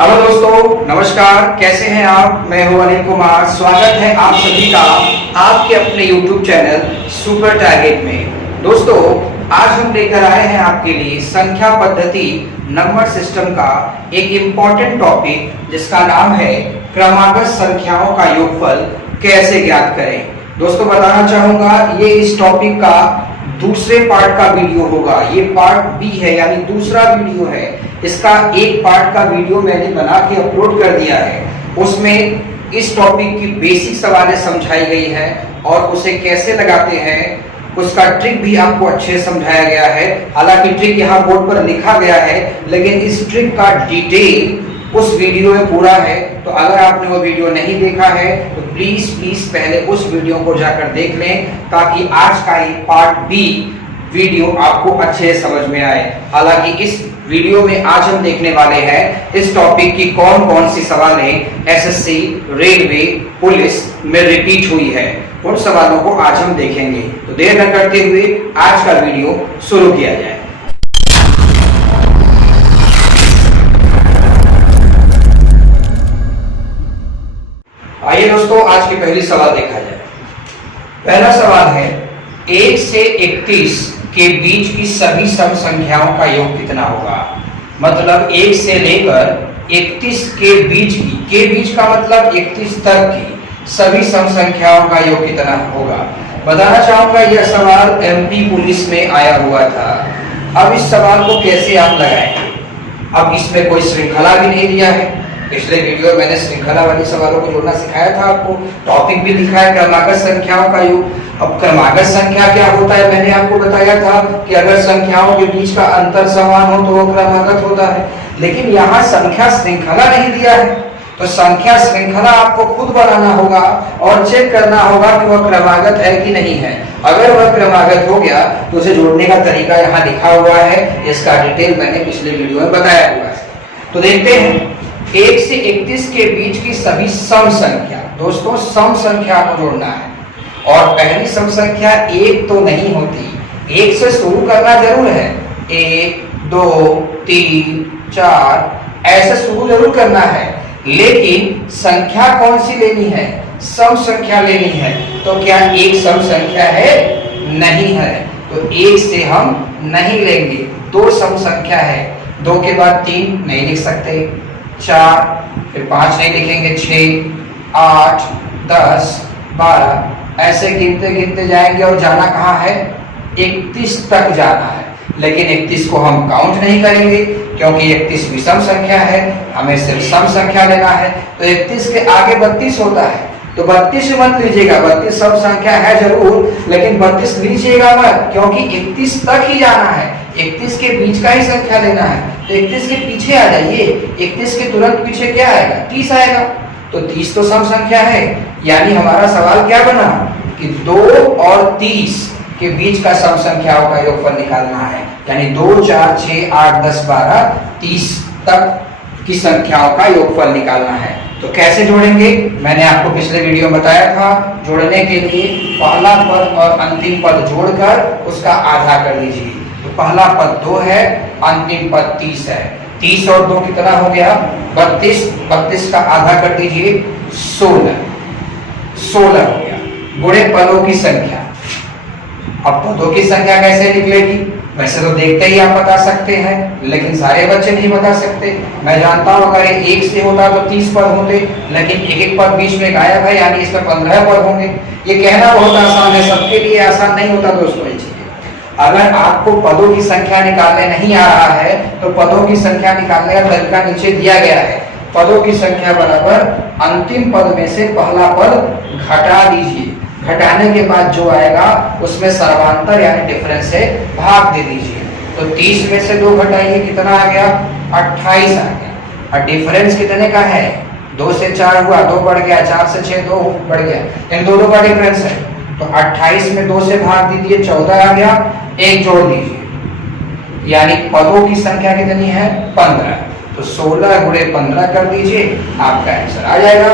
Hello दोस्तों, नमस्कार। कैसे हैं आप? मैं हूं अनिल कुमार। स्वागत है आप सभी का आपके अपने YouTube चैनल सुपर टारगेट में। दोस्तों, आज हम लेकर आए हैं आपके लिए संख्या पद्धति नंबर सिस्टम का एक इम्पॉर्टेंट टॉपिक जिसका नाम है क्रमागत संख्याओं का योगफल कैसे ज्ञात करें। दोस्तों, बताना चाहूंगा ये इस टॉपिक का दूसरे पार्ट का वीडियो होगा। ये पार्ट बी है, यानी दूसरा वीडियो है। इसका एक पार्ट का वीडियो मैंने बना के अपलोड कर दिया है। उसमें इस टॉपिक की बेसिक सवालें समझाई गई है और उसे कैसे लगाते हैं उसका ट्रिक भी आपको अच्छे से समझाया गया है। हालांकि ट्रिक यहाँ बोर्ड पर लिखा गया है, लेकिन इस ट्रिक का डिटेल उस वीडियो में पूरा है। तो अगर आपने वो वीडियो नहीं देखा है तो प्लीज पहले उस वीडियो को जाकर देख लें, ताकि आज का ये पार्ट बी वीडियो आपको अच्छे से समझ में आए। हालांकि इस वीडियो में आज हम देखने वाले हैं इस टॉपिक की कौन कौन सी सवालें एसएससी, रेलवे, पुलिस में रिपीट हुई है, उन सवालों को आज हम देखेंगे। तो देर न करते हुए आज का वीडियो शुरू किया जाए। आइए दोस्तों, आज की पहली सवाल देखा जाए। पहला सवाल है 1 से 31 के बीच की सभी सम संख्याओं का योग कितना होगा। मतलब 1 से लेकर 31 के बीच की, के बीच का मतलब 31 तक की सभी सम संख्याओं का योग कितना होगा। बताना चाहूंगा यह सवाल एमपी पुलिस में आया हुआ था। अब इस सवाल को कैसे आप लगाएंगे। अब इसमें कोई श्रृंखला भी नहीं दिया है। पिछले वीडियो में मैंने श्रृंखला वाली सवालों को जोड़ना सिखाया था आपको। टॉपिक भी लिखा है क्रमागत संख्याओं का योग। अब क्रमागत संख्या क्या होता है मैंने आपको बताया था कि अगर संख्याओं के बीच का अंतर समान हो तो वो क्रमागत होता है। लेकिन यहाँ संख्या श्रृंखला नहीं दिया है, तो संख्या श्रृंखला आपको खुद बनाना होगा और चेक करना होगा कि वह क्रमागत है कि नहीं है। अगर वह क्रमागत हो गया तो उसे जोड़ने का तरीका यहाँ लिखा हुआ है। इसका डिटेल मैंने पिछले वीडियो में बताया हुआ है। तो देखते हैं 1 से 31 के बीच की सभी सम संख्या। दोस्तों, सम संख्या को जोड़ना है और पहली सम संख्या 1 तो नहीं होती। 1 से शुरू करना जरूर है। 1, 2, 3, 4 ऐसे शुरू जरूर करना है, लेकिन संख्या कौन सी लेनी है? सम संख्या लेनी है। तो क्या 1 सम संख्या है? नहीं है, तो 1 से हम नहीं लेंगे। 2 सम संख्या है, 2 के बाद 3 नहीं लिख सकते, 4 फिर 5 नहीं लिखेंगे, 6, 8, 10, 12 ऐसे गिनते गिनते जाएंगे और जाना कहाँ है? 31 तक जाना है। लेकिन 31 को हम काउंट नहीं करेंगे क्योंकि 31 विषम संख्या है, हमें सिर्फ सम संख्या लेना है। तो 31 के आगे 32 होता है, तो 32 मत लीजिएगा। 32 सम संख्या है जरूर, लेकिन 32 लीजिएगा मत, क्योंकि 31 तक ही जाना है। 31 के बीच का ही संख्या लेना है। तो 31 के पीछे आ जाइए। 31 के तुरंत पीछे क्या आएगा? 30 आएगा। तो 30 तो सम संख्या है। यानी हमारा सवाल क्या बना कि 2 और 30 के बीच का सम संख्याओं का योगफल निकालना है। यानी 2, 4, 6, 8, 10, 12, 30 तक की संख्याओं का योगफल निकालना है। तो कैसे जोड़ेंगे मैंने आपको पिछले वीडियो में बताया था। जोड़ने के लिए पहला पद और अंतिम पद जोड़कर उसका आधा कर लीजिए। तो पहला पद 2 है, अंतिम पद 30 है। 30 और 2 कितना हो गया? 32। 32 का आधा कर दीजिए, 16 हो गया। गुणे पदों की संख्या। अब पदों की संख्या कैसे निकलेगी? वैसे तो देखते ही आप बता सकते हैं, लेकिन सारे बच्चे नहीं बता सकते। मैं जानता हूं अगर 1 से होता तो 30 पद होते, लेकिन एक पद बीच में गायब है, यानी इसमें 15 पद होंगे। ये कहना बहुत आसान है, सबके लिए आसान नहीं होता दोस्तों ये चीजें। अगर आपको पदों की संख्या निकालने नहीं आ रहा है तो पदों की संख्या निकालने का तरीका नीचे दिया गया है। पदों की संख्या बराबर अंतिम पद में से पहला पद घटा दीजिए। घटाने के बाद जो आएगा उसमें सर्वांतर यानी डिफरेंस है, भाग दे दीजिए। तो 30 में से 2 घटाइए, कितना आ गया? 28 आ गया। और डिफरेंस कितने का है? 2 से 4 हुआ, 2 बढ़ गया, 4 से 6 2 बढ़ गया, इन दोनों का डिफरेंस है। तो 28 में 2 से भाग दीजिए, 14 आ गया। 1 जोड़ दीजिए, यानी पदों की संख्या कितनी है? 15। तो 16 गुणे 15 कर दीजिए, आपका आंसर आ जाएगा।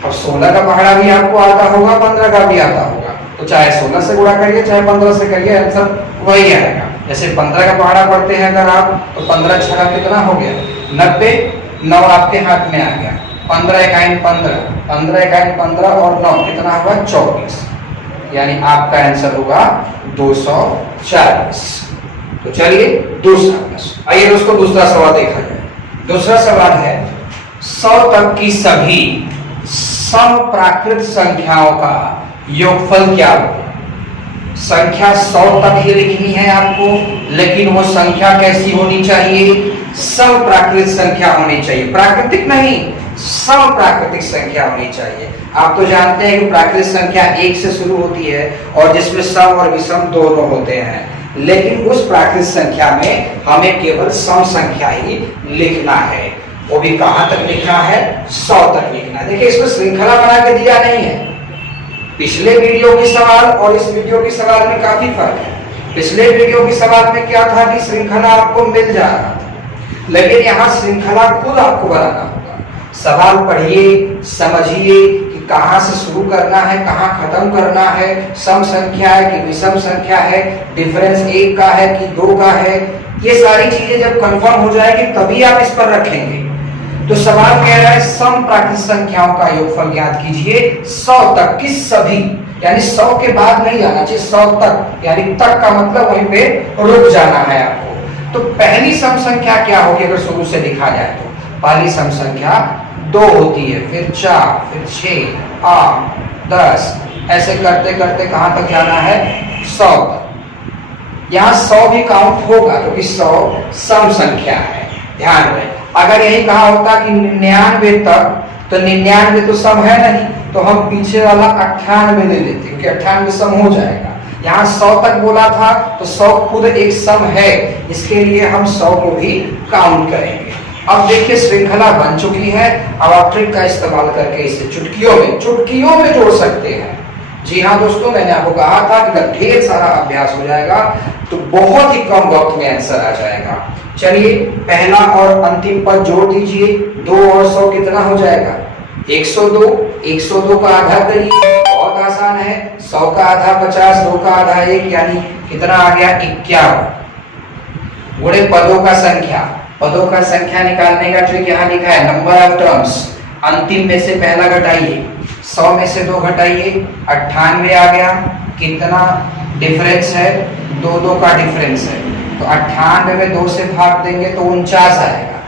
अब 16 का पहाड़ा भी आपको आता होगा, 15 का भी आता होगा, तो चाहे 16 से गुणा करिए चाहे 15 से करिए, आंसर वही आएगा। जैसे 15 का पहाड़ा पढ़ते हैं अगर आप, तो 15 छक्का कितना हो गया? 90। 9 आपके हाथ में आ गया, 15 इकाई 15, 15 इकाई 15 और 9 कितना होगा 24, यानी आपका आंसर होगा 240। तो चलिए दूसरा प्रश्न, आइए दोस्तों दूसरा सवाल देखा जाए। दूसरा सवाल है 100 तक की सभी समप्राकृत संख्याओं का योगफल क्या होगा। संख्या 100 तक ही लिखनी है आपको, लेकिन वो संख्या कैसी होनी चाहिए, समप्राकृत संख्या होनी चाहिए, प्राकृतिक नहीं, समप्राकृतिक संख्या होनी चाहिए। आप तो जानते हैं कि प्राकृतिक संख्या 1 से शुरू होती है और जिसमें सम और विषम दोनों होते हैं, लेकिन उस प्राकृतिक संख्या में हमें केवल सम संख्या ही लिखना है। वो भी कहां तक लिखना है, 100 तक लिखना है। देखिए इसमें श्रृंखला बना के दिया नहीं है। पिछले वीडियो के सवाल और इस वीडियो के सवाल में काफी फर्क है। पिछले वीडियो के सवाल में क्या था कि श्रृंखला आपको मिल जा रहा था, लेकिन यहाँ श्रृंखला खुद आपको बनाना होगा। सवाल पढ़िए, समझिए कि कहाँ से शुरू करना है, कहाँ खत्म करना है, सम संख्या है कि विषम संख्या है, डिफरेंस 1 का है कि 2 का है, ये सारी चीजें जब कंफर्म हो जाएगी तभी आप इस पर रखेंगे। तो सवाल कह रहा है सम प्राकृतिक संख्याओं का योगफल ज्ञात कीजिए 100 तक की सभी, यानी 100 के बाद नहीं जाना चाहिए, 100 तक, यानी तक का मतलब वहीं पे रुक जाना है आपको। तो पहली सम संख्या क्या होगी अगर शुरू से लिखा जाए तो, पहली सम संख्या 2 होती है, फिर 4, फिर 6, 8, 10, ऐसे करते करते कहां तक जाना है 100 तक। यहाँ 100 भी काउंट होगा क्योंकि 100 सम संख्या है, ध्यान रहे। अगर यही कहा होता कि 99 तक, तो 99 तो सम है नहीं, तो हम पीछे वाला 98 ले लेते क्योंकि 98 सम हो जाएगा। यहाँ 100 तक बोला था तो 100 खुद एक सम है, इसके लिए हम 100 को भी काउंट करेंगे। अब देखिए श्रृंखला बन चुकी है, अब आप ट्रिक का इस्तेमाल करके इसे चुटकियों में जोड़ सकते हैं। जी हाँ दोस्तों, मैंने आपको कहा था कि अगर ढेर सारा अभ्यास हो जाएगा तो बहुत ही कम वक्त में आंसर आ जाएगा। चलिए पहला और अंतिम पद जोड़ दीजिए, 2 और 100 कितना हो जाएगा 102, 102 का आधा करिए, बहुत आसान है। 100 का आधा 50, 2 का आधा 1, यानी कितना आ गया 51। गुणे पदों का संख्या, पदों का संख्या निकालने का ट्रिक यहाँ लिखा है, नंबर ऑफ टर्म्स। अंतिम में से पहला घटाइए, 100 में से 2 घटाइए, 98 आ गया। कितना डिफरेंस है, 2 का डिफरेंस है, तो 98 में 2 से भाग देंगे तो 49 आएगा।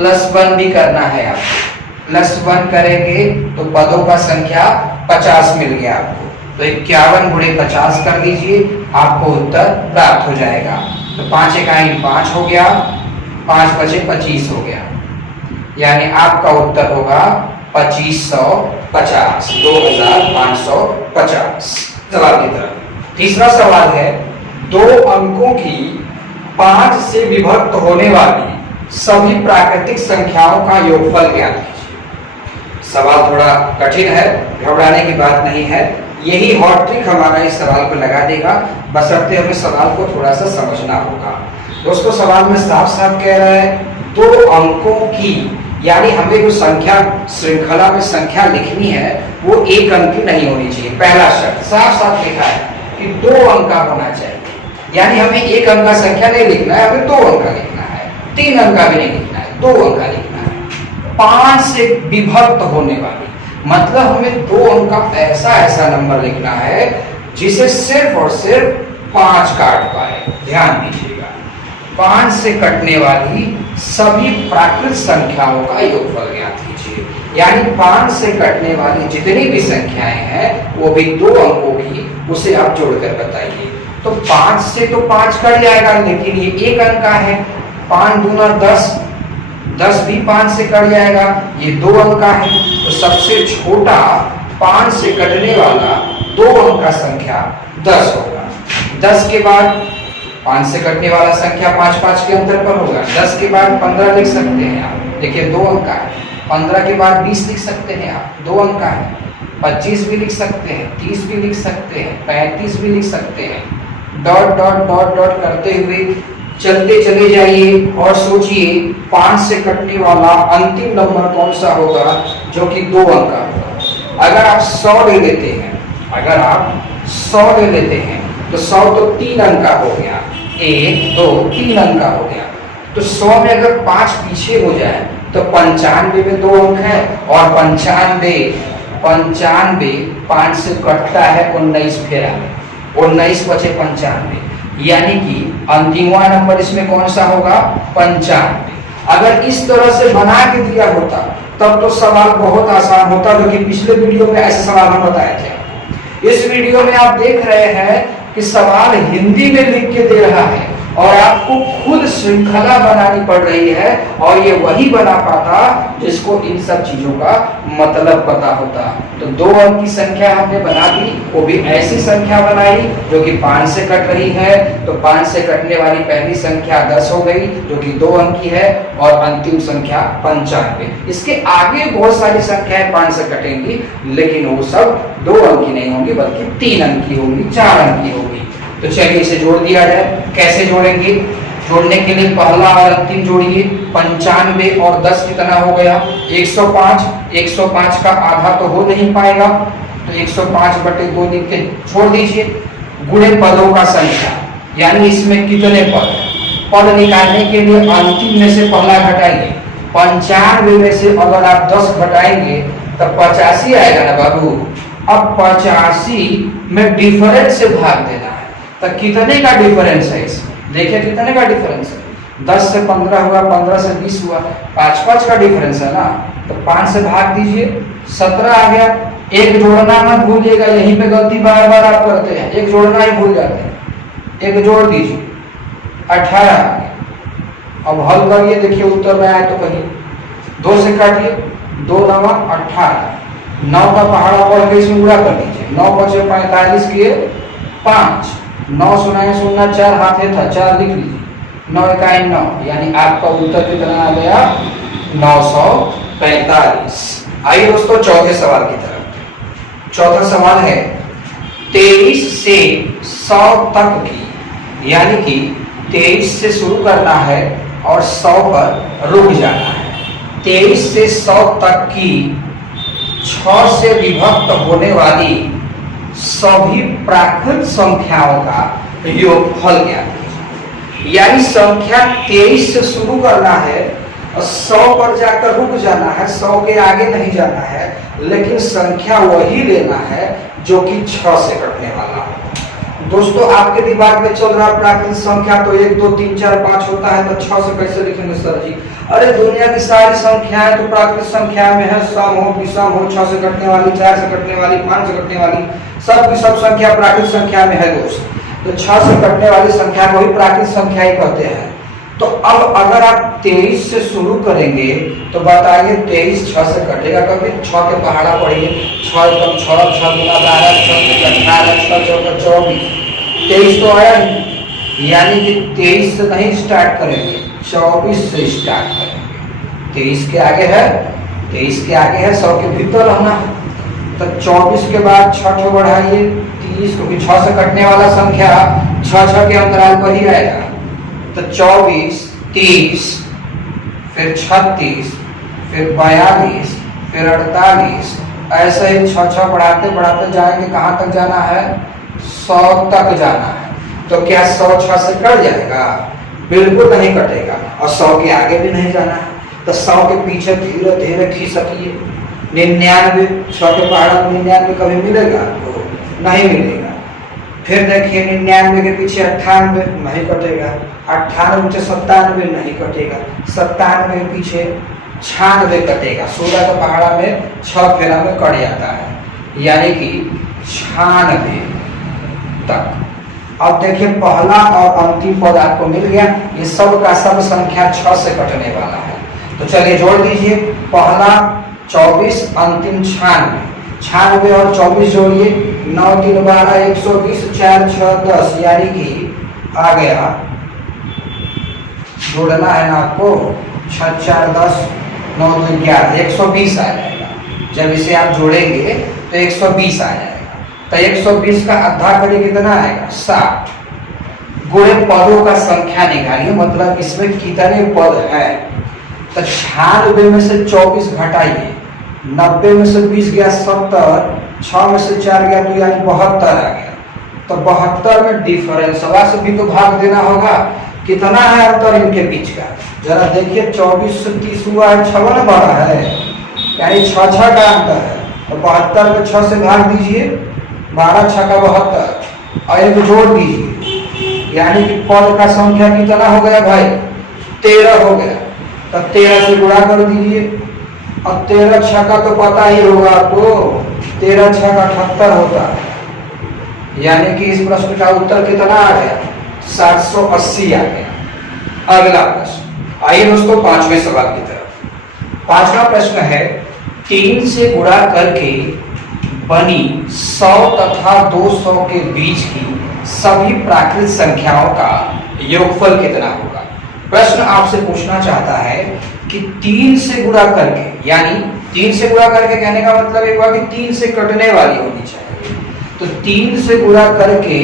+1 भी करना है आपको, +1 करेंगे तो पदों का संख्या 50 मिल गया आपको, तो 51 गुणे 50 कर दीजिए, आपको उत्तर प्राप्त हो जाएगा। तो 5 इकाई 5 हो गया, 5 बचे 25 हो गया, यानी आपका उत्तर होगा 2550, 2550। सवाल की तरफ तीसरा सवाल है 2 अंकों की 5 से विभक्त होने वाली सभी प्राकृतिक संख्याओं का योगफल ज्ञात कीजिए। सवाल थोड़ा कठिन है, घबराने की बात नहीं है, यही हॉट ट्रिक हमारा इस सवाल को लगा देगा, बशर्ते हमें सवाल को थोड़ा सा समझना होगा। दोस्तों सवाल में साफ साफ कह रहा है 2 अंकों की, यानी हमें जो संख्या श्रृंखला में संख्या लिखनी है वो 1 अंक की नहीं होनी चाहिए। पहला शर्त साफ साफ लिखा है कि 2 अंक का होना चाहिए, यानी हमें 1 अंक का संख्या नहीं लिखना है, हमें 2 अंक का लिखना है, 3 अंक का भी नहीं लिखना है, 2 अंक का लिखना है। 5 से विभक्त होने वाली, मतलब हमें 2 अंक का ऐसा नंबर लिखना है जिसे सिर्फ और सिर्फ 5 काट पाए। ध्यान दीजिएगा, 5 से कटने वाली सभी प्राकृत संख्याओं का योगफल ज्ञात कीजिए, यानी 5 से कटने वाली जितनी भी संख्याएं हैं वो भी 2 अंकों की, उसे आप जोड़कर बताइए। तो 5 से तो 5 कट जाएगा, लेकिन ये 1 अंक का है, 5 दूना 10, 10 भी 5 से कट जाएगा, ये 2 अंक का है। तो सबसे छोटा 5 से कटने वाला 2 अंक का संख्या 10 होगा। 10 के बाद 5 से कटने वाला संख्या 5 के अंतर पर होगा। 10 के बाद 15 लिख सकते हैं आप, देखिए 2 अंक का है। 15 के बाद 20 लिख सकते हैं आप, 2 अंक का है। 25 भी लिख सकते हैं, 30 भी लिख सकते हैं, 35 भी लिख सकते हैं। डॉट डॉट डॉट डॉट करते हुए चलते चले जाइए और सोचिए 5 से कटने वाला अंतिम नंबर कौन सा होगा जो कि 2 अंक का होगा। अगर आप 100 ले लेते हैं, अगर आप 100 ले लेते हैं तो 100 तो 3 अंक का हो गया, 1 2 3 अंक का हो गया। तो 100 में अगर 5 पीछे हो जाए तो 95 में 2 अंक है और 95 5 से कटता है 19 फेरा में, 19 बचे 95, यानी कि अंतिमवा नंबर इसमें कौन सा होगा 95। अगर इस तरह से बना के दिया होता तब तो सवाल बहुत आसान होता, क्योंकि पिछले वीडियो में ऐसे सवाल हम बताए थे। इस वीडियो में आप देख रहे हैं कि सवाल हिंदी में लिख के दे रहा है और आपको खुद श्रृंखला बनानी पड़ रही है, और ये वही बना पाता जिसको इन सब चीजों का मतलब पता होता। तो 2 अंक की संख्या हमने बना दी, वो भी ऐसी संख्या बनाई जो कि 5 से कट रही है। तो 5 से कटने वाली पहली संख्या 10 हो गई जो कि 2 अंक की है, और अंतिम संख्या 95। इसके आगे बहुत सारी संख्याएं 5 से कटेंगी, लेकिन वो सब 2 अंक की नहीं होंगी बल्कि 3 अंक की होंगी, 4 अंक की होंगी। तो चलिए इसे जोड़ दिया जाए। कैसे जोड़ेंगे? जोड़ने के लिए पहला और अंतिम जोड़िए। 95 और 10 कितना हो गया 105। 105 का आधा तो हो नहीं पाएगा, तो 105 बटे 2 लिख के छोड़ दीजिए। गुणे पदों का संख्या, यानी इसमें कितने पद, पद निकालने के लिए अंतिम में से पहला घटाइए। 95 में से अगर आप 10 घटाएंगे तब 85 आएगा ना बाबू। अब 85 में डिफरेंस से भाग देना है, तो कितने का डिफरेंस है इसमें? देखिए कितने का डिफरेंस है, 10 से 15 हुआ, 15 से 20 हुआ, 5 का डिफरेंस है ना। तो 5 से भाग दीजिए, 17 आ गया। एक जोड़ना मत भूलिएगा, यहीं पे गलती बार बार आप करते हैं, एक जोड़ना ही भूल जाते हैं। एक जोड़ दीजिए, 18 आ गया। अब हल करिए, देखिए उत्तर में आए तो कहिए। 2 से काटिए, 2 9 18, 9 का पहाड़ा पढ़ के इसमें पूरा कर दीजिए। 9 बचे 45 किए 5, 9 सुनाए 0 4 हाथे था 4 लिख लीजिए। 9 इकाई 9, यानी आपका उत्तर कितना आ गया 945। आइए दोस्तों चौथे सवाल की तरफ। चौथा सवाल है 23 से 100 तक की, यानी कि 23 से शुरू करना है और 100 पर रुक जाना है। 23 से 100 तक की 6 से विभक्त होने वाली सभी प्राकृत संख्याओं का योगफल ज्ञात कीजिए। यानी संख्या 23 से शुरू करना है और 100 पर जाकर रुक जाना है, 100 के आगे नहीं जाना है, लेकिन संख्या वही लेना है जो कि 6 से कटने वाला हो। दोस्तों आपके दिमाग में चल रहा प्राकृत संख्या तो 1 2 3 4 5 होता है, तो 6 से कैसे लिखेंगे सर जी? अरे दुनिया की सारी संख्याएं तो प्राकृत संख्या में है, सम हो विषम हो, 6 से कटने वाली, 4 से कटने वाली, 5 से कटने वाली, सब की सब संख्या प्राकृत संख्या में है दोस्त। तो 6 से कटने वाली संख्या को ही प्राकृत संख्या ही कहते हैं। तो अब अगर आप 23 से शुरू करेंगे तो बताइए 23 6 से कटेगा कभी? 6 के पहाड़ा पढ़िए, 6 एकदम 6 6 गुना 12, 6 18, 6 चौका 24, 23 तो आया नहीं। यानी कि 23 से नहीं स्टार्ट करेंगे, 24 से स्टार्ट करेंगे। 23 के आगे है, 23 के आगे है, 100 के भीतर रहना है। तो 24 के बाद 6 बढ़ाइए 30, क्योंकि 6 से कटने वाला संख्या 6 के अंतराल पर ही आएगा। तो 24 30, फिर 36, फिर 42, फिर 48, ऐसे ही 6 बढ़ाते बढ़ाते जाएंगे। कहाँ तक जाना है? 100 तक जाना है। तो क्या 100 6 से कट जाएगा? बिल्कुल नहीं कटेगा, और 100 के आगे भी नहीं जाना है। तो 100 के पीछे धीरे धीरे खिसकिए। 99, 6 के पहाड़ा 99 कभी मिलेगा? तो नहीं मिलेगा। फिर देखिए 99 के पीछे 98 नहीं कटेगा, 98 से 97 नहीं कटेगा, 97 के पीछे 96 कटेगा। 16 का पहाड़ा में 6 फेरा में कट जाता है, यानी कि 96 तक। अब देखिए पहला और अंतिम पद आपको मिल गया। ये सब का सब संख्या 6 से कटने वाला है। तो चलिए जोड़ दीजिए। पहला 24, अंतिम 96, 96 और 24 जोड़िए। 9 3 12, 120, 4 6 10, यानी कि आ गया, जोड़ना है ना आपको, 6 4 10, 9 2 11, 120 आ जाएगा। जब इसे आप जोड़ेंगे तो 120 आ जाएगा। तो 120 का आधा करिए कितना आएगा? 60। गुणे पदों का संख्या निकालिए, मतलब इसमें कितने पद हैं। तो 96 में से 24 घटाइए, 90 में से 20 गया 70, 6 में से 4 गया तो यानी 72 आ गया। तो 72 में डिफरेंस से भी तो भाग देना होगा। कितना है अंतर इनके बीच का? जरा देखिए 24 से 30 हुआ है, 56 बड़ा है, यानी 6 का अंतर है। तो 72 को 6 से भाग दीजिए, 12 6 का 72 और एक जोड़ दीजिए, यानी कि पद का संख्या कितना हो गया भाई? 13 हो गया। तब 13 से गुणा कर दीजिए। अब 13 6 का तो पता ही होगा आपको, 13 6 का 78 होता है, यानी कि इस प्रश्न का उत्तर कितना आ गया? 780 आ गया। अगला प्रश्न, आइए दोस्तों 5वें सवाल की तरफ। 5वां प्रश्न है, 3 से गुणा करके बनी 100 तथा 200 के बीच की सभी प्राकृत संख्याओं का योगफल कितना होगा? प्रश्न आपसे पूछना चाहता है कि 3 से गुणा करके, यानी 3 से गुणा करके कहने का मतलब एक हुआ कि 3 से कटने वाली होनी चाहिए। तो 3 से गुणा करके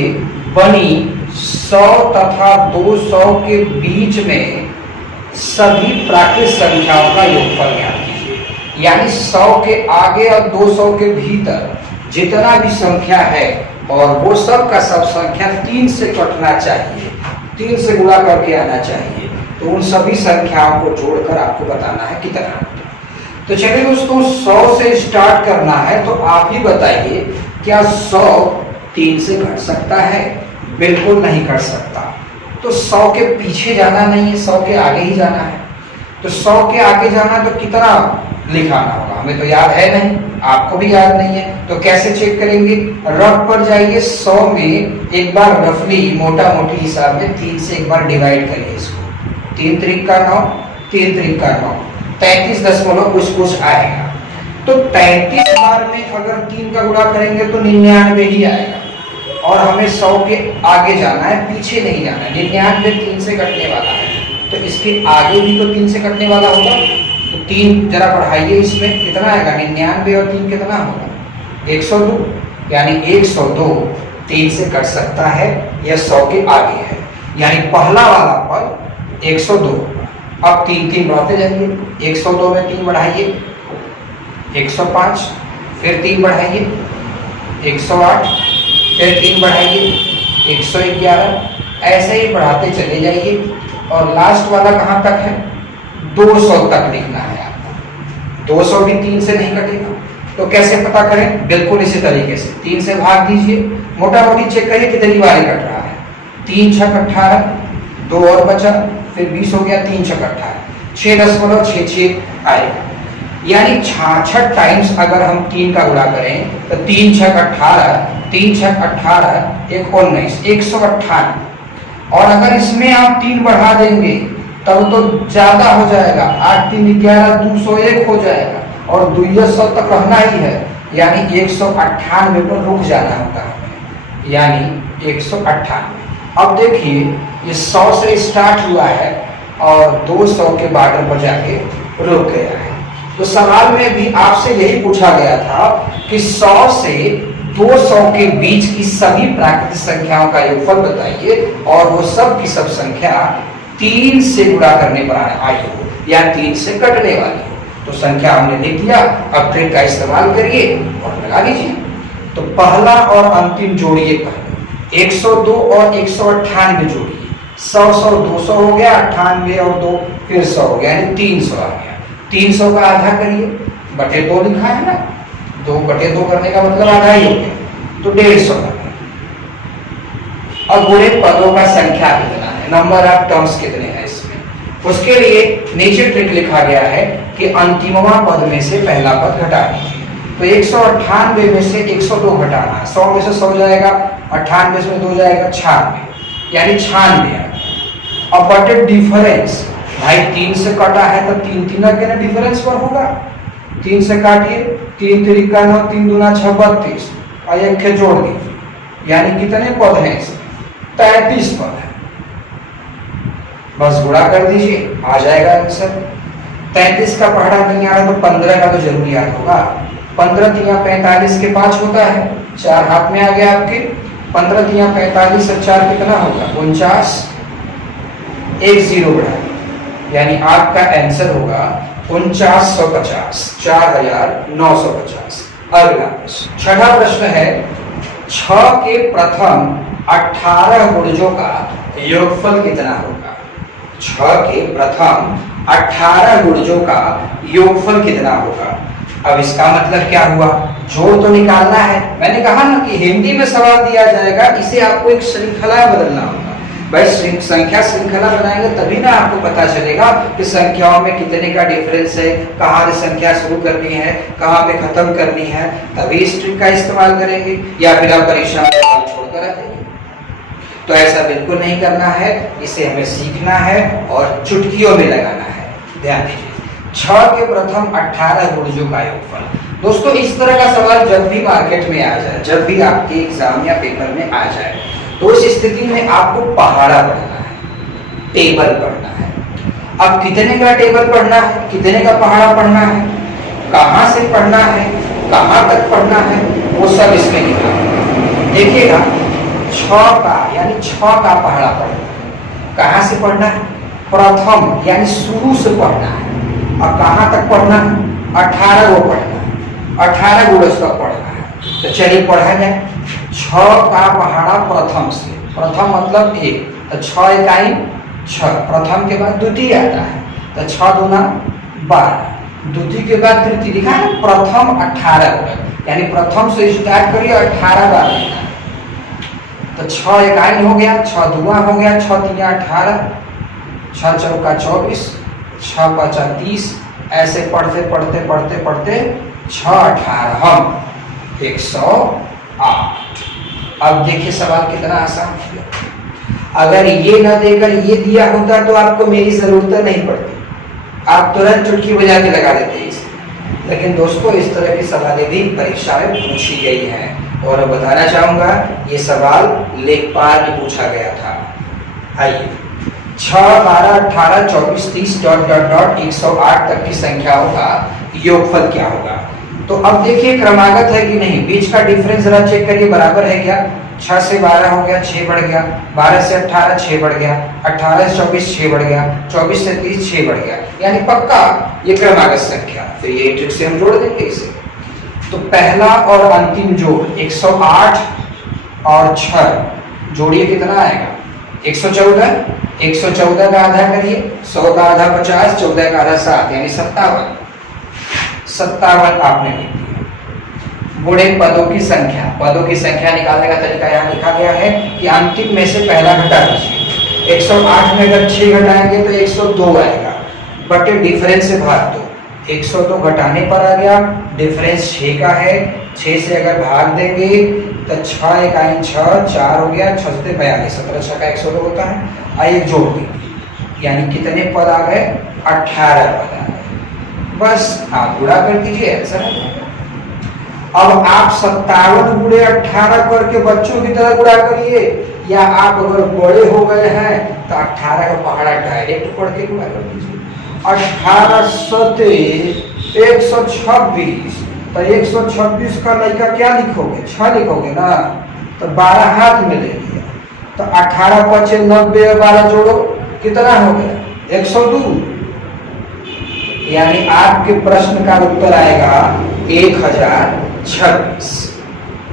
बनी 100 तथा 200 के बीच में सभी प्राकृत संख्याओं का योगफल ज्ञात कीजिए। यानी 100 के आगे और 200 के भीतर जितना भी संख्या है और वो सब का सब संख्या 3 से कटना चाहिए, 3 से गुणा करके आना चाहिए। तो उन सभी संख्याओं को जोड़कर आपको बताना है कितना। तो चलिए दोस्तों, 100 से स्टार्ट करना है, तो आप ही बताइए क्या 100 3 से घट सकता है? बिल्कुल नहीं घट सकता। तो 100 के पीछे जाना नहीं है, 100 के आगे ही जाना है। तो 100 के आगे जाना तो कितना लिखाना होगा? हमें तो याद है नहीं, आपको भी याद नहीं है, तो कैसे चेक करेंगे? रफ पर जाइए, 100 में एक बार रफली मोटा मोटी हिसाब में 3 से एक बार डिवाइड करिए इसको। 3 त्रिक का 9, 3 त्रिक का 9, 33 दशमलव कुछ आएगा। तो 33 बार में अगर 3 का गुणा करेंगे तो 99 ही आएगा। और हमें 100 के आगे जाना है, पीछे नहीं जाना है। 99 3 से कटने वाला है, तो इसके आगे भी तो 3 से कटने वाला होगा। तो 3 जरा बढ़ाइए, इसमें कितना आएगा? 99 और 3 कितना होगा? 102। यानी 102 3 से कट सकता है, यह 100 के आगे है। यानी पहला वाला पद 102। अब 3 बढ़ाते जाइए, 102 में 3 बढ़ाइए 105, फिर 3 बढ़ाइए 108, फिर 3 बढ़ाइए 111, ऐसे ही बढ़ाते चले जाइए। और लास्ट वाला कहाँ तक है? 200 तक लिखना है आपको। 200 भी 3 से नहीं कटेगा, तो कैसे पता करें? बिल्कुल इसी तरीके से 3 से भाग दीजिए, मोटा मोटी चेक करिए कितनी बार कट रहा है। 3 6 18, 2 और बचा, फिर 20 हो गया, 3 6 18, 6.66 आएगा। यानी 66 टाइम्स अगर हम 3 का गुणा करें तो 3 6 18, 3 6 18, 1 19, 198। और अगर इसमें आप 3 बढ़ा देंगे तब तो ज्यादा हो जाएगा, 8 3 11, 201 हो जाएगा, और 200 तक रहना ही है। यानी 198 पर रुक जाना होता है, यानी 198। अब देखिए ये 100 से स्टार्ट हुआ है और 200 के बॉर्डर पर जाके रुक गया है। तो सवाल में भी आपसे यही पूछा गया था कि 100 से 200 के बीच की सभी प्राकृतिक संख्याओं का योगफल बताइए, और वो सब की सब संख्या 3 से गुणा करने पर आई हो या 3 से कटने वाली हो। तो संख्या हमने लिख दिया। अब ट्रिक का इस्तेमाल करिए और लगा लीजिए। तो पहला और अंतिम जोड़िए, पहले 102 और 198 जोड़िए। 100 100 200 हो गया, 98 और 2 फिर 100 हो गया, यानी 300 आ गया। 300 का आधा करिए, बटे 2 लिखा है ना, 2 बटे 2 करने का मतलब आधा ही हो गया, तो 150 का। अब गुणे पदों का संख्या कितना है, नंबर ऑफ टर्म्स कितने हैं इसमें, उसके लिए नीचे ट्रिक लिखा गया है कि अंतिमवा पद में से पहला पद घटा दीजिए। तो 198 में से 102 घटाना है, 100 में से 100 जाएगा, 98 में 2 जाएगा, 96, यानी 96। अब बटे डिफरेंस, भाई 3 से कटा है तो 3 3 के ना डिफरेंस पर होगा। 3 से काटिए, 3 3 का 9, 3 दूना 6 32, और एक के जोड़ दीजिए, यानी कितने पद हैं इसमें? 33 पद है। बस गुणा कर दीजिए, आ जाएगा आंसर। 33 का पढ़ा नहीं आ रहा तो 15 का तो जरूर याद होगा। 15 3 45 के 5 होता है, 4 हाथ में आ गया आपके। 15 3 45 और 4 कितना होगा? 49, 1 0 बढ़ा, यानी आपका आंसर होगा 4950, 4950। अगला प्रश्न, छठा प्रश्न है, 6 के प्रथम 18 गुणजों का योगफल कितना होगा? 6 के प्रथम 18 गुणजों का योगफल कितना होगा। अब इसका मतलब क्या हुआ, जोड़ तो निकालना है। मैंने कहा ना कि हिंदी में सवाल दिया जाएगा, इसे आपको एक श्रृंखला बदलना होगा। भाई संख्या श्रृंखला बनाएंगे तभी ना आपको पता चलेगा कि संख्याओं में कितने का डिफरेंस है, कहाँ से संख्या शुरू करनी है, कहाँ पे खत्म करनी है, तभी इस ट्रिक का इस्तेमाल करेंगे। या फिर आप परीक्षा में छोड़कर आ जाएंगे। तो ऐसा बिल्कुल नहीं करना है, इसे हमें सीखना है और चुटकियों में लगाना है। ध्यान दीजिए, 6 के प्रथम 18 गुणजों का योगफल। दोस्तों इस तरह का सवाल जब भी मार्केट में आ जाए, जब भी आपके एग्जाम या पेपर में आ जाए, तो उस स्थिति में आपको पहाड़ा पढ़ना है, टेबल पढ़ना है। अब कितने का टेबल पढ़ना है, कितने का पहाड़ा पढ़ना है, कहां से पढ़ना है, कहां तक पढ़ना है, वो सब इसमें लिखा है। देखिएगा 6 का यानी 6 का पहाड़ा पढ़ना है। कहां से पढ़ना है, प्रथम यानी शुरू से पढ़ना है। और कहां तक पढ़ना है, 18 को पढ़ना है, 18 गुणज तक पढ़ना है। तो चलिए पढ़ा जाए। 6 का पहाड़ा प्रथम से, प्रथम मतलब 1, तो 6 इकाई 6, प्रथम के बाद द्वितीय आता है, तो 6 दूना 12, द्वितीय के बाद तृतीय लिखा है, प्रथम 18 गुणज, यानी प्रथम से स्टार्ट करिए 18 बार लिखना है। तो 6 इकाई हो गया, 6 दुआ हो गया, 6 3 18, 6 चौका 24, 6 5 30, ऐसे पढ़ते पढ़ते पढ़ते पढ़ते 6 18 108। अब देखिए सवाल कितना आसान है। अगर ये ना देकर ये दिया होता तो आपको मेरी जरूरत नहीं पड़ती, आप तुरंत चुटकी बजा के लगा देते इसे। लेकिन दोस्तों इस तरह की सवालें भी परीक्षा में पूछी गई हैं और बताना चाहूंगा ये सवाल लेखपाल में पूछा गया था। आइए 6 12 18 24 30 ... 108 तक की संख्याओं का योगफल क्या होगा। तो अब देखिए क्रमागत है कि नहीं, बीच का डिफरेंस जरा चेक करिए, बराबर है क्या। 6 से 12 हो गया, 6 बढ़ गया, 12 से 18 6 बढ़ गया, 18 से 24 6 बढ़ गया, 24 से 30 6 बढ़ गया, यानी पक्का ये क्रमागत संख्या। तो ये ट्रिक से हम जोड़ देंगे इसे। तो पहला और अंतिम जोड़ 108 और 6 जोड़िए, कितना आएगा 114। 114 का आधा करिए, 100 का आधा 50, 14 का आधा 7, यानी 57। 57 आपने लिख दिया। गुणे पदों की संख्या, पदों की संख्या निकालने का तरीका यहाँ लिखा गया है कि अंतिम में से पहला घटा दीजिए। 108 में अगर 6 घटाएंगे तो 102 आएगा, बटे डिफरेंस से भाग दो। 102 घटाने पर आ गया, डिफरेंस 6 का है, 6 से अगर भाग देंगे तो 6 इकाई 6, 4 हो गया, 6 से 42, 17 6 का 102 होता है। आइए जोड़ दीजिए, यानी कितने पद आ गए, 18 पद आ गए। बस आप गुणा कर दीजिए, आंसर आ जाएगा। अब आप 57 गुणे 18 करके बच्चों की तरह गुणा करिए, या आप अगर बड़े हो गए हैं तो 18 का पहाड़ा डायरेक्ट पढ़ के गुणा कर दीजिए। 18 सते 126, तो 126 का लड़का क्या लिखोगे, 6 लिखोगे ना, तो 12 हाथ में ले लिया, तो 18 5 90 और 12 जोड़ो, कितना हो गया 102, यानी आपके प्रश्न का उत्तर आएगा 1026।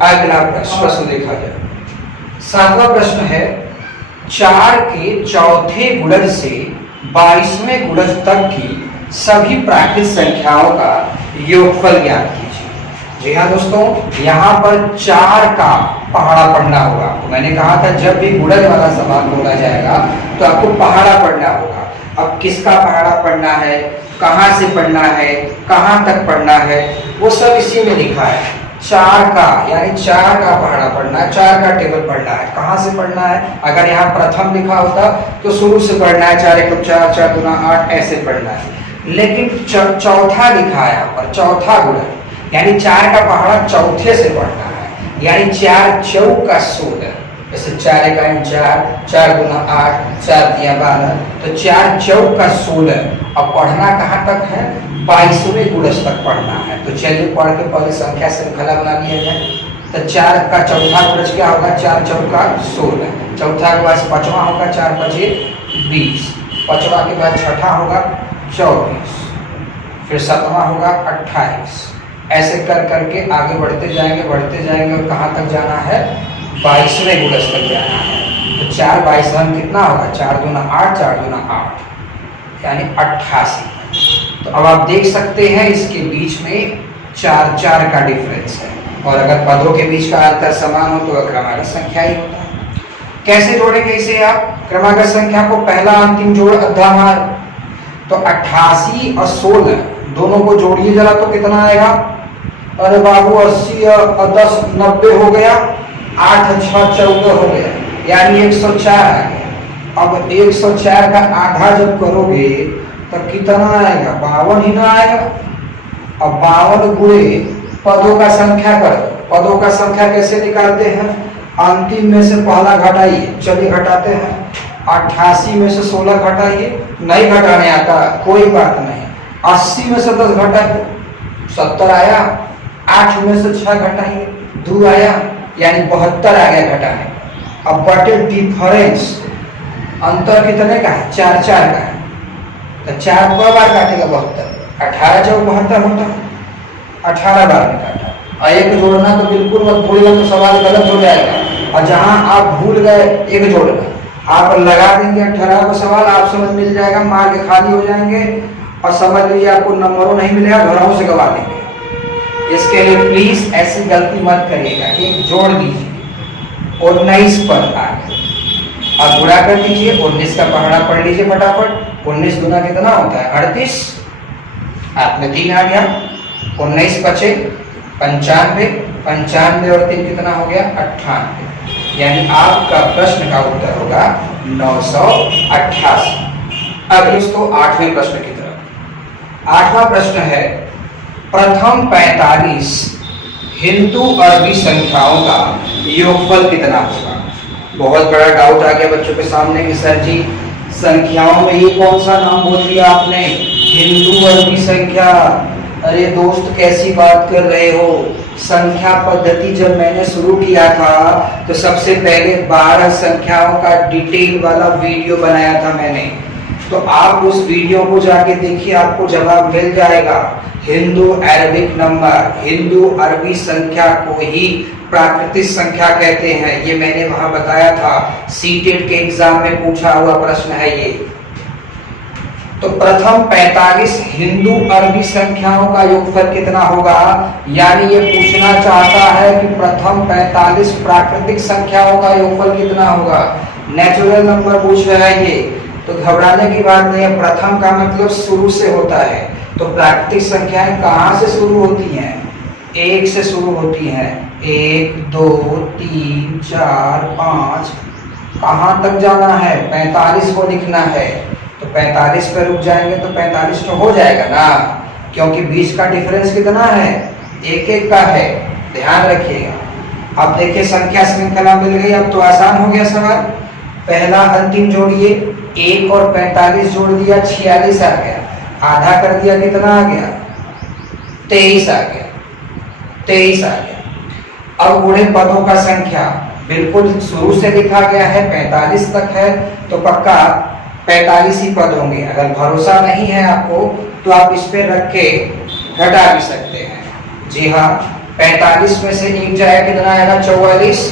अगला प्रश्न देखा जाए, 7वां प्रश्न है 4 के चौथे गुणज से 22वें गुणज तक की सभी प्राकृत संख्याओं का योगफल ज्ञात कीजिए। जी हाँ दोस्तों, यहाँ पर 4 का पहाड़ा पढ़ना होगा। तो मैंने कहा था जब भी गुणज वाला सवाल बोला जाएगा तो आपको पहाड़ा पढ़ना होगा। अब किसका पहाड़ा पढ़ना है, कहाँ से पढ़ना है, कहाँ तक पढ़ना है, वो सब इसी में लिखा है। 4 का यानी 4 का पहाड़ा पढ़ना है, 4 का टेबल पढ़ना है। कहाँ से पढ़ना है, अगर यहाँ प्रथम लिखा होता तो शुरू से पढ़ना है, 4 1 4, 4 2 8, ऐसे पढ़ना है। लेकिन चौथा लिखा है यहाँ पर, चौथा गुणज, यानी 4 का पहाड़ा चौथे से पढ़ना है, यानी 4 चौका 16, जैसे 4 इकाई 4, 4 गुना 8, 4 दिया 12, तो 4 चौका 16। अब पढ़ना कहाँ तक है, 22वें गुणज तक पढ़ना है। तो चलिए पढ़ के पहले संख्या श्रृंखला बना लिया जाए। तो 4 का चौथा गुणज क्या होगा, 4 चौका 16, चौथा के बाद 5वां होगा, 4 5 20, 5वां के बाद 6ठा होगा 24, फिर 7वां होगा 28, ऐसे कर करके आगे बढ़ते जाएंगे और कहाँ तक जाना है, 22वें गुणज तक जाना है। तो 4 बाई 7 कितना होगा, 4 दूना 8, 4 दूना 8 यानी 88। तो अब आप देख सकते हैं इसके बीच में 4 का डिफरेंस है, और अगर पदों के बीच का अंतर समान हो तो वह क्रमागत संख्या ही होता है। कैसे जोड़ेंगे इसे आप, क्रमागत संख्या को पहला अंतिम जोड़ अद्धा मार, तो 88 और 16 दोनों को जोड़िए जरा तो कितना आएगा, अरे बाबू 80 और 10 90 हो गया, 8 और 6 14 हो गया, यानी 104 आ गया। अब 104 का आधा जब करोगे तब कितना आएगा, 52 ही ना आएगा। अब 52 गुणे पदों का संख्या करो, पदों का संख्या कैसे निकालते हैं, अंतिम में से पहला घटाइए, चलिए घटाते हैं। 88 में से 16 घटाइए, नहीं घटाने आता कोई बात नहीं। 80 में से 10 घटाइए, 70 आया। 8 में से 6 घटाइए, 2 आया, यानी 72 आ गया घटाने। अब बटे डिफरेंस, अंतर कितने का है, 4 का है, तो 4 को बार काटेगा 72, 18 जब 72 होता है, 18 बार में काटा। और एक जोड़ना तो बिल्कुल मत भूलिएगा, तो सवाल गलत हो जाएगा। और जहां आप भूल गए एक जोड़ना, आप लगा देंगे 18 को सवाल, आप समझ मिल जाएगा, मार के खाली हो जाएंगे और समझ लीजिए आपको नंबरों नहीं मिलेगा, घरों से गवा देंगे। इसके लिए प्लीज ऐसी गलती मत करिएगा, एक जोड़ दीजिए, 19 पर आ गया। अब गुणा कर दीजिए, 19 का पहाड़ा पढ़ लीजिए फटाफट। 19 गुना कितना होता है, 38, हाथ में 3 आ गया। 19 बचे 95, 95 और 3 कितना हो गया, 98, यानी आपका प्रश्न का उत्तर होगा 988। अब दोस्तों 8वें प्रश्न की तरफ। 8वां प्रश्न है, प्रथम 45 हिंदू अरबी संख्याओं का योगफल कितना होगा। बहुत बड़ा डाउट आ गया बच्चों के सामने कि सर जी संख्याओं में ये कौन सा नाम बोल दिया आपने, हिंदू अरबी संख्या। अरे दोस्त कैसी बात कर रहे हो, संख्या पद्धति जब मैंने शुरू किया था तो सबसे पहले 12 संख्याओं का डिटेल वाला वीडियो बनाया था मैंने, तो आप उस वीडियो को जाके देखिए, आपको जवाब मिल जाएगा। हिंदू अरबिक नंबर, हिंदू अरबी संख्या को ही प्राकृतिक संख्या कहते हैं, ये मैंने वहां बताया था। सीटेट के एग्जाम में पूछा हुआ प्रश्न है ये। तो प्रथम 45 हिंदू अरबी संख्याओं का योगफल कितना होगा, यानी ये पूछना चाहता है कि प्रथम 45 प्राकृतिक संख्याओं का योगफल कितना होगा। नेचुरल नंबर पूछ रहा है ये, तो घबराने की बात नहीं है। प्रथम का मतलब शुरू से होता है, तो प्राकृतिक संख्याएं कहां से शुरू होती हैं, 1 से शुरू होती हैं। 1 2 3 4 5, कहां तक जाना है, 45 को लिखना है, तो 45 पे रुक जाएंगे तो 45 तो हो जाएगा ना, क्योंकि बीच का डिफरेंस कितना है, 1 का है, ध्यान रखिएगा। अब देखिए संख्या श्रृंखला मिल गई, अब तो आसान हो गया सवाल। पहला अंतिम जोड़िए, 1 और 45 जोड़ दिया, 46 आ गया, आधा कर दिया कितना आ गया, 23 आ गया, 23 आ गया। अब गुणे पदों का संख्या बिल्कुल शुरू से लिखा गया है, 45 तक है, तो पक्का 45 ही पद होंगे। अगर भरोसा नहीं है आपको तो आप इस पे रख के घटा भी सकते हैं। जी हाँ, 45 में से 1 जाएगा कितना आएगा, 44।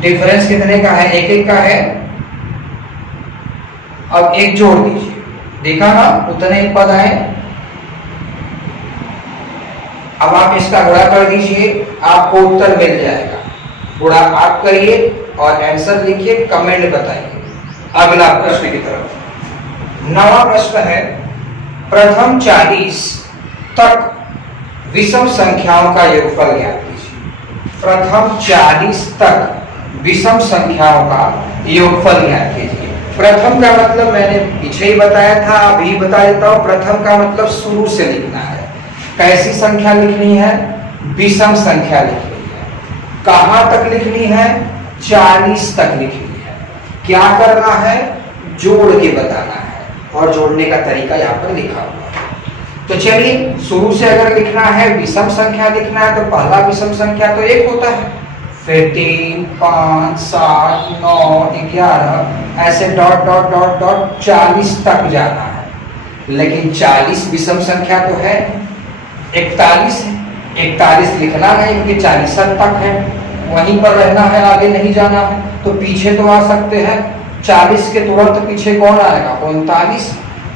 डिफरेंस कितने का है, 1 का है। अब 1 जोड़ दीजिए, देखा ना, उतने ही पद आए। अब आप इसका गुणा कर दीजिए, आपको उत्तर मिल जाएगा। गुणा आप करिए और आंसर लिखिए, कमेंट बताइए। अगला प्रश्न की तरफ। 9वां प्रश्न है, प्रथम 40 तक विषम संख्याओं का योगफल ज्ञात कीजिए। प्रथम 40 तक विषम संख्याओं का योगफल ज्ञात कीजिए। प्रथम का मतलब मैंने पीछे ही बताया था, अभी बता देता हूं। प्रथम का मतलब शुरू से लिखना है। कैसी संख्या लिखनी है, विषम संख्या लिखनी है। कहां तक लिखनी है, 40 तक लिखनी है। क्या करना है, जोड़ के बताना है, और जोड़ने का तरीका यहाँ पर लिखा हुआ है। तो चलिए, शुरू से अगर लिखना है, विषम संख्या लिखना है, तो पहला विषम संख्या तो 1 होता है, फिर 3 5 7 9 11 ऐसे डॉट डॉट डॉट डॉट 40 तक जाना है। लेकिन 40 विषम संख्या तो है, 41 है, 41 लिखना नहीं क्योंकि 40 तक है। वहीं पर रहना है, आगे नहीं जाना है, तो पीछे तो आ सकते हैं। 40 के तुरंत पीछे कौन आएगा? 39,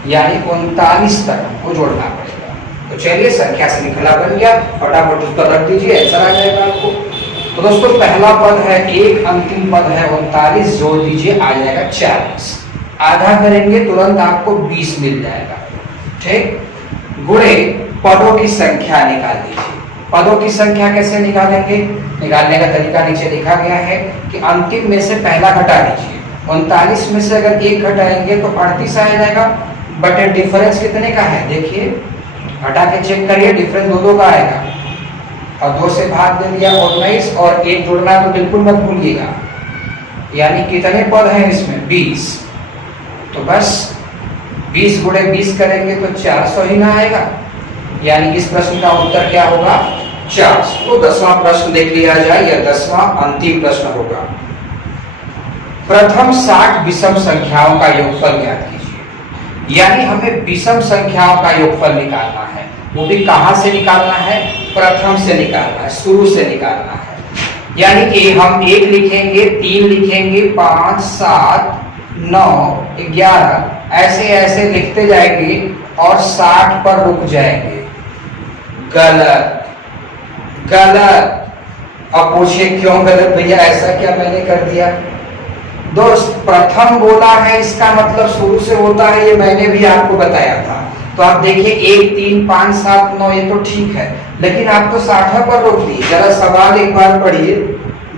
यानी 39 तक हमको जोड़ना पड़ेगा। तो चलिए संख्या श्रृंखला बन गया, फटाफट उस पर रख दीजिए, आंसर आ जाएगा आपको। तो दोस्तों पहला पद है 1, अंतिम पद है 39, जोड़ दीजिए, आ जाएगा 40। आधा करेंगे तुरंत आपको 20 मिल जाएगा। ठीक, गुणे पदों की संख्या निकाल दीजिए। पदों की संख्या कैसे निकालेंगे? निकालने का तरीका नीचे लिखा गया है कि अंतिम में से पहला घटा दीजिए। 39 में से अगर 1 घटाएंगे तो 38 आ जाएगा, बट डिफरेंस कितने का है? देखिए घटा के चेक करिए, डिफरेंस 2 का आएगा, और 2 से भाग दे दिया 19, और 1 जोड़ना तो बिल्कुल मत भूलिएगा। यानी कितने पद हैं इसमें? 20। तो बस 20 गुणे 20 करेंगे तो 400 ही ना आएगा, यानी इस प्रश्न का उत्तर क्या होगा? 400। तो 10वां प्रश्न देख लिया जाए, यह 10वां अंतिम प्रश्न होगा। प्रथम 60 विषम संख्याओं का योगफल ज्ञात कीजिए। यानी हमें विषम संख्याओं का योगफल निकालना है, वो भी कहां से निकालना है? प्रथम से निकालना है, शुरू से निकालना है। यानी कि हम 1 लिखेंगे, 3 लिखेंगे, 5, 7, 9, 11 ऐसे ऐसे लिखते जाएंगे और 60 पर रुक जाएंगे। गलत, गलत। अब पूछिए क्यों गलत भैया, ऐसा क्या मैंने कर दिया? दोस्त प्रथम बोला है, इसका मतलब शुरू से होता है, ये मैंने भी आपको बताया था। तो आप देखिए 1, 3, 5, 7, 9 ये तो ठीक है, लेकिन आप तो 60 पर रोक दिए। जरा सवाल एक बार पढ़िए,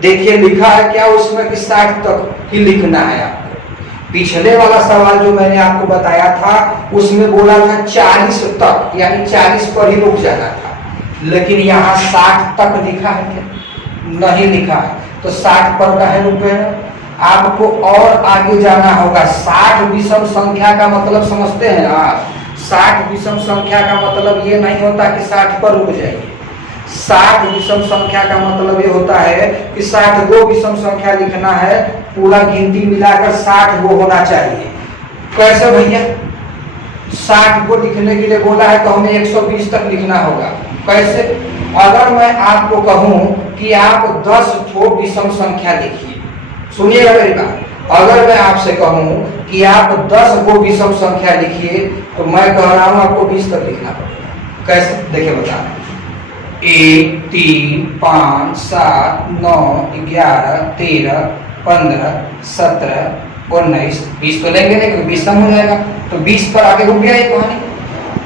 देखिए लिखा है क्या उसमें कि 60 तक ही लिखना है आपको। पिछले वाला सवाल जो मैंने आपको बताया था उसमें बोला था 40 तक, यानी 40 पर ही रुक जाना था, लेकिन यहाँ 60 तक लिखा है क्या? नहीं लिखा है, तो 60 पर काहे रुके हैं? आपको और आगे जाना होगा। 60 विषम संख्या का मतलब समझते हैं आप? 60 विषम संख्या का मतलब ये नहीं होता कि 60 पर रुक जाइए। 60 विषम संख्या का मतलब ये होता है कि 60 गो विषम संख्या लिखना है, पूरा गिनती मिलाकर 60 गो होना चाहिए। कैसे भैया? 60 गो लिखने के लिए बोला है तो हमें 120 तक लिखना होगा। कैसे? अगर मैं आपको कहूं कि आप 10 ठो विषम संख्या लिखिए, सुनिएगा मेरी बात, अगर मैं आपसे कहूं कि आप 10 गो विषम संख्या लिखिए, तो मैं कह रहा हूं आपको 20 तक लिखना पड़ेगा। कैसे? देखिए बता रहे हैं। 1, 3, 5, 7, 9, 11, 13, 15, 17, 19, 20 तो लेंगे नहीं, 20 कम हो जाएगा, तो 20 पर आगे रुक गया ये कहानी।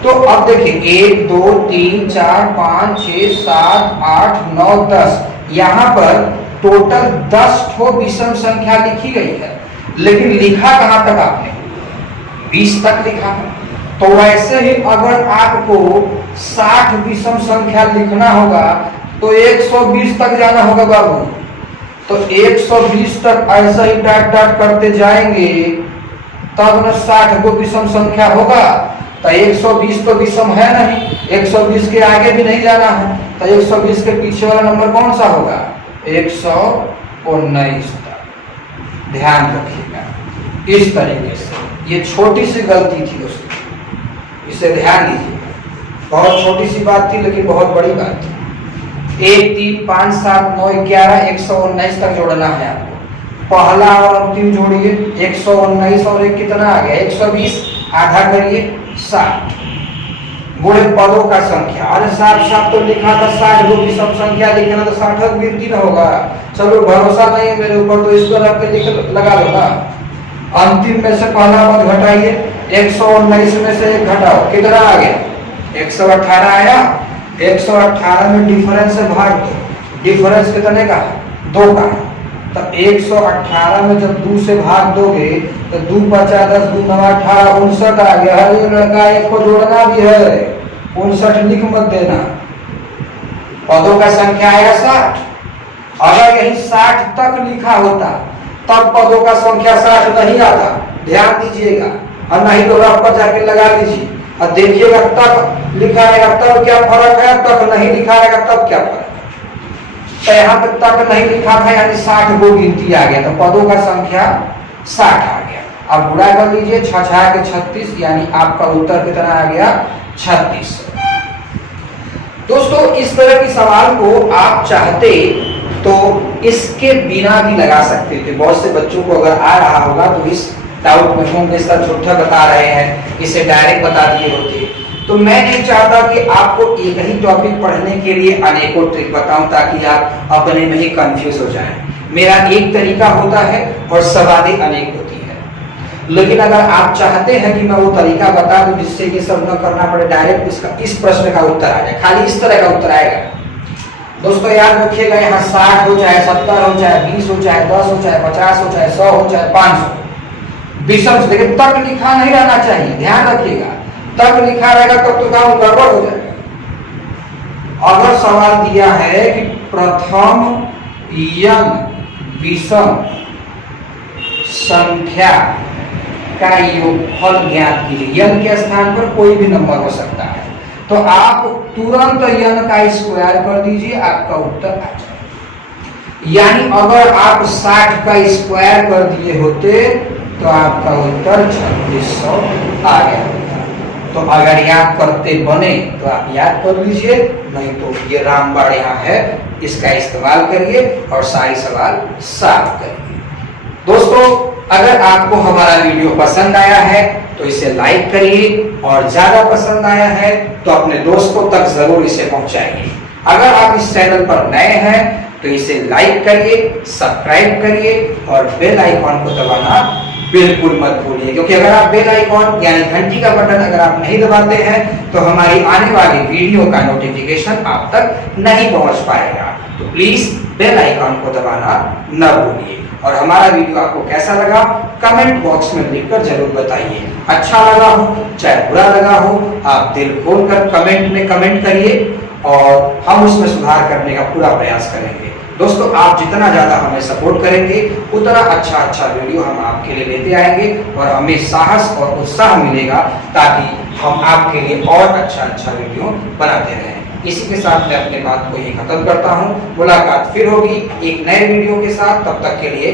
तो अब देखिए 1, 2, 3, 4, 5, 6, 7, 8, 9, 10, यहाँ पर टोटल 10 ठो विषम संख्या लिखी गई है, लेकिन लिखा कहां तक आपने? 20 तक लिखा है। तो वैसे ही अगर आपको 60 विषम संख्या लिखना होगा तो 120 तक जाना होगा बाबू। तो 120 तक ऐसा ही डाट डाट करते जाएंगे, तब न 60 को विषम संख्या होगा। तो 120 तो विषम है नहीं, 120 के आगे भी नहीं जाना है, तो 120 के पीछे वाला नंबर कौन सा होगा? 119 तक। ध्यान रखिएगा इस तरीके से। ये छोटी सी गलती थी दोस्तों, इसे ध्यान दीजिए। बहुत छोटी सी बात थी लेकिन बहुत बड़ी बात थी। 1, 3, 5, 7, 9, 11, 119 तक जोड़ना है आपको। पहला और अंतिम जोड़िए, 119 और 1 कितना आ गया? 120। आधा करिए 60 गुणे पदों का संख्या। अरे 60 तो लिखा था, 60 गो विषम संख्या लिखना तो 60 गिनती न होगा। चलो भरोसा नहीं है मेरे ऊपर तो इसको रख के लिख लगा लो ना। अंतिम में से पहला पद घटाइए, 119 में से 1 घटाओ, कितना आ गया? 118 आया। 118 में डिफरेंस से भाग दो, डिफरेंस कितने का है? 2 का है। तो 118 में जब 2 से भाग दोगे तो 2 5 10 2 9 18 59 आ गया। हर लड़का 1 को जोड़ना भी है, 59 लिख मत देना। पदों का संख्या आया 60। अगर यही 60 तक लिखा होता तब पदों का संख्या 60 नहीं आता, ध्यान दीजिएगा। और नहीं तो रफ पर जाके लगा लीजिए और देखिएगा तक लिखा रहेगा तब क्या फर्क है, तक नहीं लिखा रहेगा तब क्या फर्क है। तो यहाँ तक नहीं लिखा था यानी 60 गो गिनती आ गया, तो पदों का संख्या 60 आ गया। अब गुणा कर लीजिए 6 6 के 36, यानी आपका उत्तर कितना आ गया? 36। दोस्तों इस तरह के सवाल को आप चाहते तो इसके बिना भी लगा सकते थे। बहुत से बच्चों को अगर आ रहा होगा तो इस डाउट में होंगे, इस तरह झूठा बता रहे हैं, इसे डायरेक्ट बता दिए होते। तो मैं नहीं चाहता कि आपको एक ही टॉपिक पढ़ने के लिए अनेकों ट्रिक बताऊं ताकि आप अपने में ही कंफ्यूज हो जाएं। मेरा एक तरीका होता है और सवालें अनेक होती है, लेकिन अगर आप चाहते हैं कि मैं वो तरीका बता दूं जिससे ये सब न करना पड़े, डायरेक्ट इसका इस प्रश्न का उत्तर आ जाए, खाली इस तरह का उत्तर आएगा। दोस्तों याद रखिएगा, यहाँ 60 हो चाहे 70 हो चाहे 20 हो चाहे 10 हो चाहे 50 हो चाहे 100 हो चाहे 500, विषम से देखिए तक लिखा नहीं रहना चाहिए, ध्यान रखिएगा। तक लिखा रहेगा तब तो काम गड़बड़ हो जाएगा। अगर सवाल दिया है कि प्रथम यन विषम संख्या का योगफल ज्ञात कीजिए, यन के स्थान पर कोई भी नंबर हो सकता है, तो आप तुरंत यन का स्क्वायर कर दीजिए, आपका उत्तर आ जाए। यानी अगर आप 60 का स्क्वायर कर दिए होते तो आपका उत्तर 2600 आ गया होता। तो अगर याद करते बने तो आप याद कर लीजिए, नहीं तो ये रामबाण यहाँ है, इसका इस्तेमाल करिए और सारे सवाल सॉल्व करिए। दोस्तों अगर आपको हमारा वीडियो पसंद आया है तो इसे लाइक करिए, और ज्यादा पसंद आया है तो अपने दोस्तों तक जरूर इसे पहुंचाइए। अगर आप इस चैनल पर नए हैं तो इसे लाइक करिए, सब्सक्राइब करिए और बेल आइकॉन को दबाना बिल्कुल मत भूलिए, क्योंकि अगर आप बेल आइकॉन यानी घंटी का बटन अगर आप नहीं दबाते हैं तो हमारी आने वाली वीडियो का नोटिफिकेशन आप तक नहीं पहुंच पाएगा। तो प्लीज बेल आइकॉन को दबाना न भूलिए। और हमारा वीडियो आपको कैसा लगा कमेंट बॉक्स में लिखकर जरूर बताइए। अच्छा लगा हो चाहे बुरा लगा हो, आप दिल खोलकर कमेंट में कमेंट करिए और हम उसमें सुधार करने का पूरा प्रयास करेंगे। दोस्तों आप जितना ज्यादा हमें सपोर्ट करेंगे उतना अच्छा वीडियो हम आपके लिए लेते आएंगे और हमें साहस और उत्साह मिलेगा ताकि हम आपके लिए और अच्छा वीडियो बनाते रहें। इसी के साथ मैं अपने बात को यही खत्म करता हूँ। मुलाकात फिर होगी एक नए वीडियो के साथ, तब तक के लिए